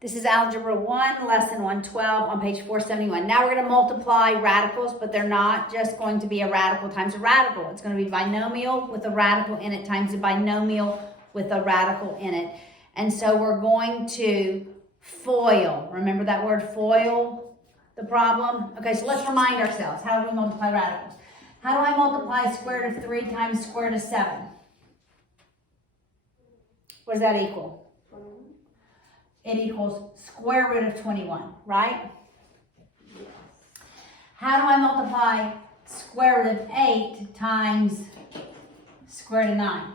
This is Algebra 1, Lesson 112 on page 471. Now we're going to multiply radicals, but they're not just going to be a radical times a radical. It's going to be binomial with a radical in it times a binomial with a radical in it. And so we're going to FOIL. Remember that word FOIL, the problem? Okay, so let's remind ourselves. How do we multiply radicals? How do I multiply square root of 3 times square root of 7? What does that equal? It equals square root of 21, right? Yes. How do I multiply square root of 8 times square root of 9?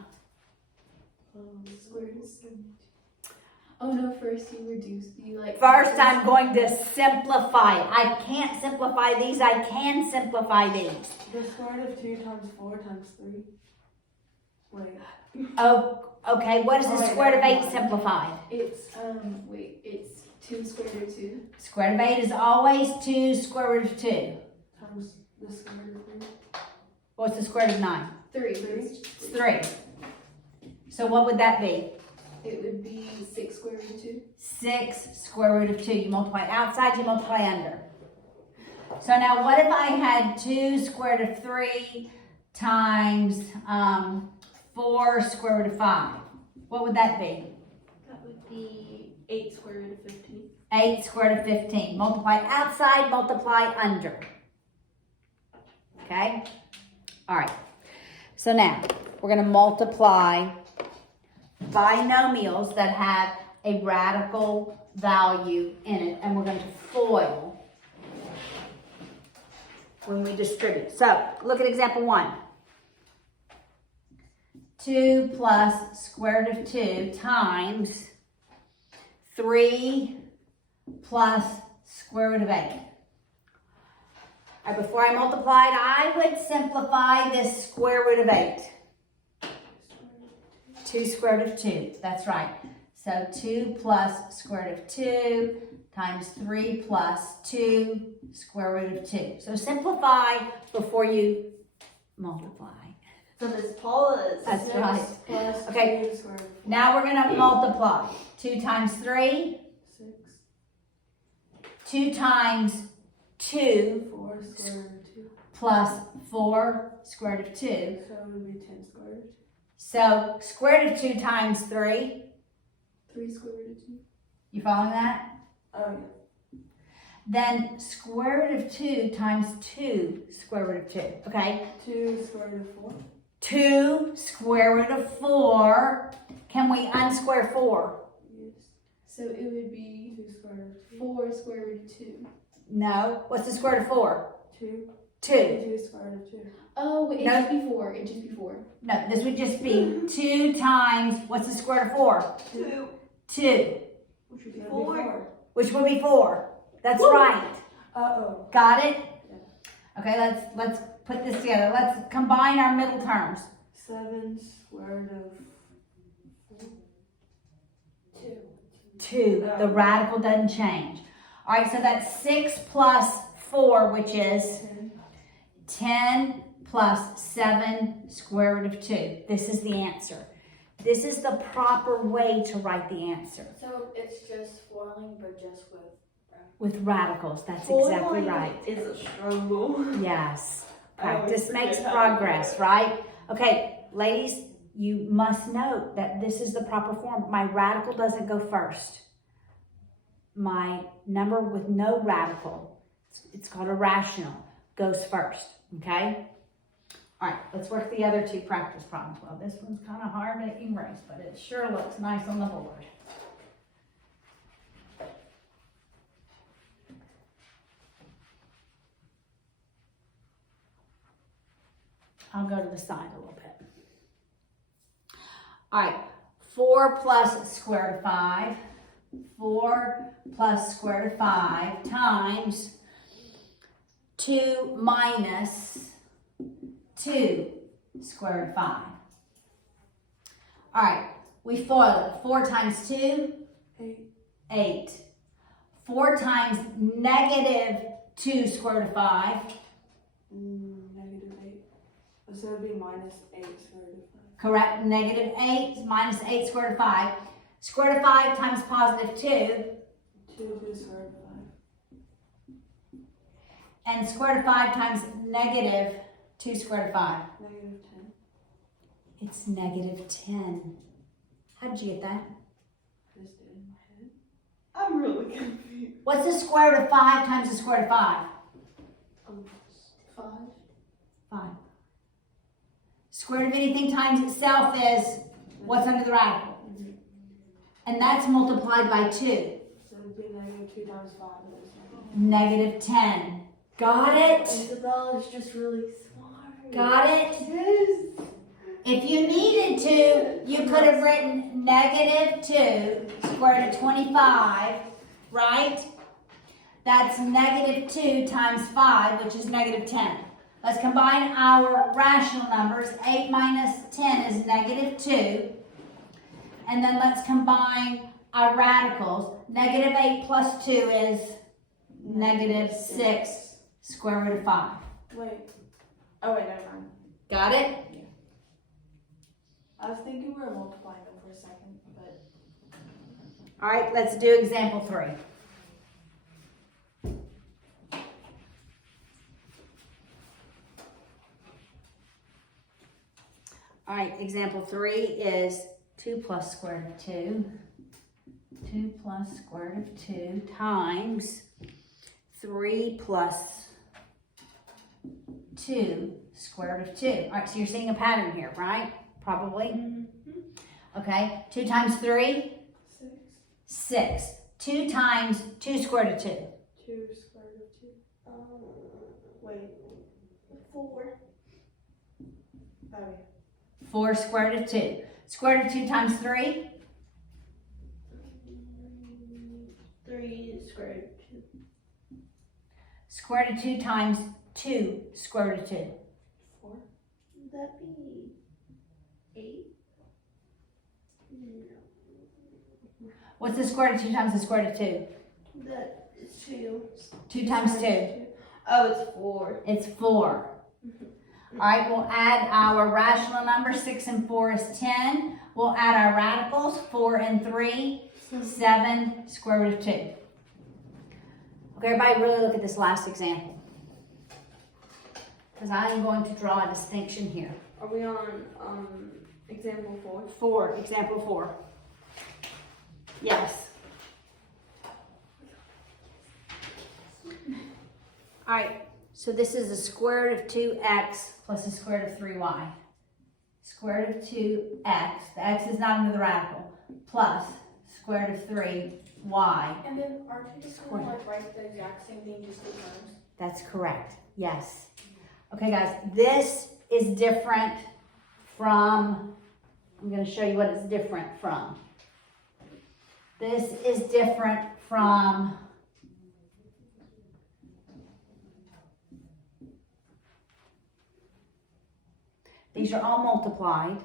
Square root of 7. Oh no, first you reduce, First I'm going to simplify it. I can't simplify these, I can simplify these. The square root of 2 times 4 times 3. Wait. Oh, okay, what is the square root of 8 simplified? It's, it's 2 square root of 2. Square root of 8 is always 2 square root of 2. Times the square root of 3. What's the square root of 9? 3. It's 3. So what would that be? It would be 6 square root of 2. 6 square root of 2. You multiply outside, you multiply under. So now what if I had 2 square root of 3 times 4 square root of 5? What would that be? That would be 8 square root of 15. 8 square root of 15. Multiply outside, multiply under. Okay? All right. So now we're going to multiply binomials that have a radical value in it, and we're going to FOIL when we distribute. So look at example 1. 2 plus square root of 2 times 3 plus square root of 8. All right, before I multiplied, I would simplify this square root of 8. 2 square root of 2, that's right. So 2 plus square root of 2 times 3 plus 2 square root of 2. So simplify before you multiply. So this Paula's. That's right. Plus Okay, 2 square root of 4. now we're going to multiply. 2 times 3, 6. 2 times 2 4 square root of 2. plus 4 square root of 2. So it would be 10 square root of 2. So square root of 2 times 3. 3 square root of 2. You following that? Oh, yeah. Then square root of 2 times 2 square root of 2. Okay? 2 square root of 4. 2 square root of 4. Can we unsquare 4? Yes. So it would be 2 square root of 2. 4 square root of 2. No. What's the square root of 4? 2. 2. 2 square root of 2. Oh, wait, No. it'd just be 4. It'd just be 4. No, this would just be 2 times, what's the square root of 4? 2. 2. Which would be 4. Which would be 4. That's Woo. right. Uh-oh. Got it? Okay, let's put this together. Let's combine our middle terms. 7 square root of 4. 2. The radical doesn't change. All right, so that's 6 plus 4, which is 10 plus 7 square root of 2. This is the answer. This is the proper way to write the answer. So it's just foiling, but just With radicals, that's exactly right. Is a struggle. Yes. I always Practice makes forget how to do progress, it. right? Okay, ladies, you must note that this is the proper form. My radical doesn't go first. My number with no radical, it's called a rational, goes first, okay? All right, let's work the other 2 practice problems. Well, this one's kind of hard to erase, but it sure looks nice on the board. I'll go to the side a little bit. All right, 4 plus square root of 5. 4 plus square root of 5 times 2 minus 2 square root of 5. All right, we FOIL it. 4 times 2? 8. 8. 4 times negative 2 square root of 5? Negative 8. So it would be minus 8 square root of 5. Correct. Negative 8 minus 8 square root of 5. Square root of 5 times positive 2. 2 to the square root of 5. And square root of 5 times negative 2 square root of 5. Negative 10. It's negative 10. How did you get that? I just did it in my head. I'm really confused. What's the square root of 5 times the square root of 5? 5. 5. Square root of anything times itself is what's under the radical. And that's multiplied by 2. So it'd be negative 2 times 5. Negative 10. Got it? Isabella's just really smart. Got it? Yes. If you needed to, you could have written negative 2 square root of 25, right? That's negative 2 times 5, which is negative 10. Let's combine our rational numbers. 8 minus 10 is negative 2. And then let's combine our radicals. Negative 8 plus 2 is negative 6 square root of 5. Wait. Oh, wait, never mind. Got it? I was thinking we were multiplying them for a second, but. All right, let's do example 3. All right, example 3 is 2 plus square root of 2. 2 plus square root of 2 times 3 plus 2 square root of 2. All right, so you're seeing a pattern here, right? Probably. Okay, 2 times 3? 6. 6. 2 times 2 square root of 2. 2 square root of 2. Wait. 4. Oh, yeah. 4 square root of 2. Square root of 2 times 3? 3 square root of 2. Square root of 2 times 2 square root of 2. 4. Would that be 8? No. What's the square root of 2 times the square root of 2? That is 2. 2 times 2. Oh, it's 4. It's 4. All right, we'll add our rational numbers. 6 and 4 is 10. We'll add our radicals. 4 and 3, 7 square root of 2. Okay, everybody really look at this last example. Because I am going to draw a distinction here. Are we on example 4? 4, example 4. Yes. All right, so this is the square root of 2x plus the square root of 3y. Square root of 2x, the x is not under the radical, plus square root of 3y. And then aren't you just Square. gonna like write the exact same thing, just two times? That's correct, yes. Okay guys, this is different from, I'm going to show you what it's different from. This is different from these are all multiplied.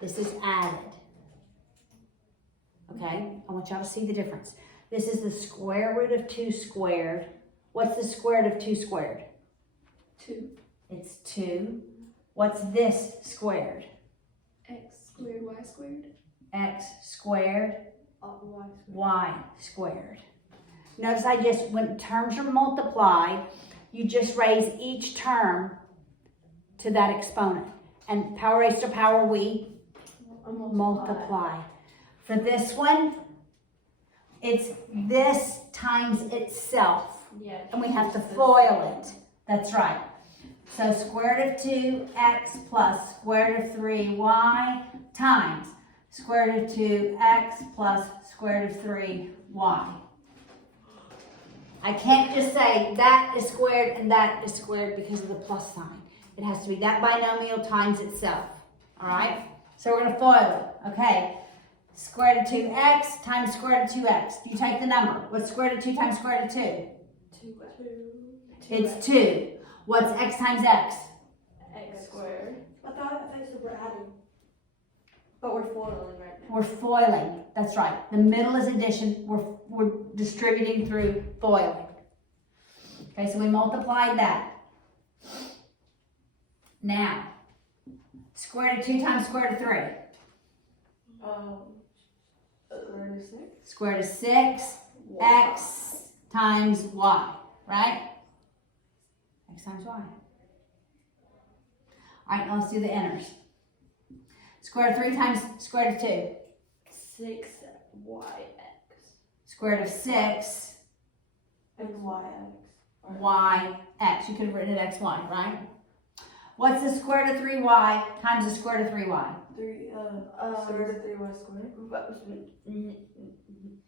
This is added. Okay, I want y'all to see the difference. This is the square root of 2 squared. What's the square root of 2 squared? 2. It's 2. What's this squared? X squared, y squared. X squared, Y squared. y squared. Notice I just, when terms are multiplied, you just raise each term to that exponent. And power raised to power we multiply. For this one, it's this times itself. Yeah. And we have to FOIL it. That's right. So square root of 2x plus square root of 3y times square root of 2x plus square root of 3y. I can't just say that is squared and that is squared because of the plus sign. It has to be that binomial times itself. All right? So we're going to FOIL it. Okay. Square root of 2x times square root of 2x. You take the number. What's square root of 2 times square root of 2? 2. It's 2. What's x times x? X squared. I thought you said we're adding. But we're foiling right now. We're foiling. That's right. The middle is addition. We're distributing through foiling. Okay, so we multiplied that. Now, square root of 2 times square root of 3. Square root of Square root of 6. Square root of 6 x times y, right? X times y. All right, now let's do the inners. Square root of 3 times square root of 2. 6 yx. Square root of 6 And yx. y x. You could have written it xy, right? What's the square root of 3y times the square root of 3y? 3, square root of 3y squared.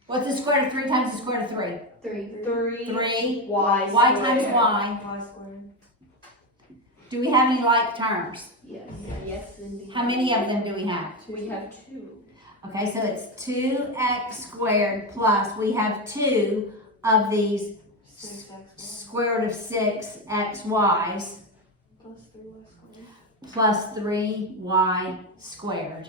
What's the square root of 3 times the square root of 3? 3. 3 Y. y times y. Y squared. Do we have any like terms? Yes. Yes, indeed. How many of them do we have? We have 2. Okay, so it's 2x squared plus, we have 2 of these 6x square root of 6 xy's plus 3y squared. plus 3y squared.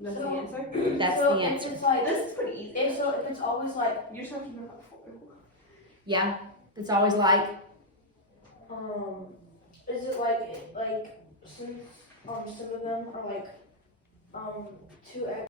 That's So- the answer? That's So the if answer. it's like, This is pretty easy. if it's always like, You're just have to remember 4. Yeah, it's always like, is it like since some of them are like 2x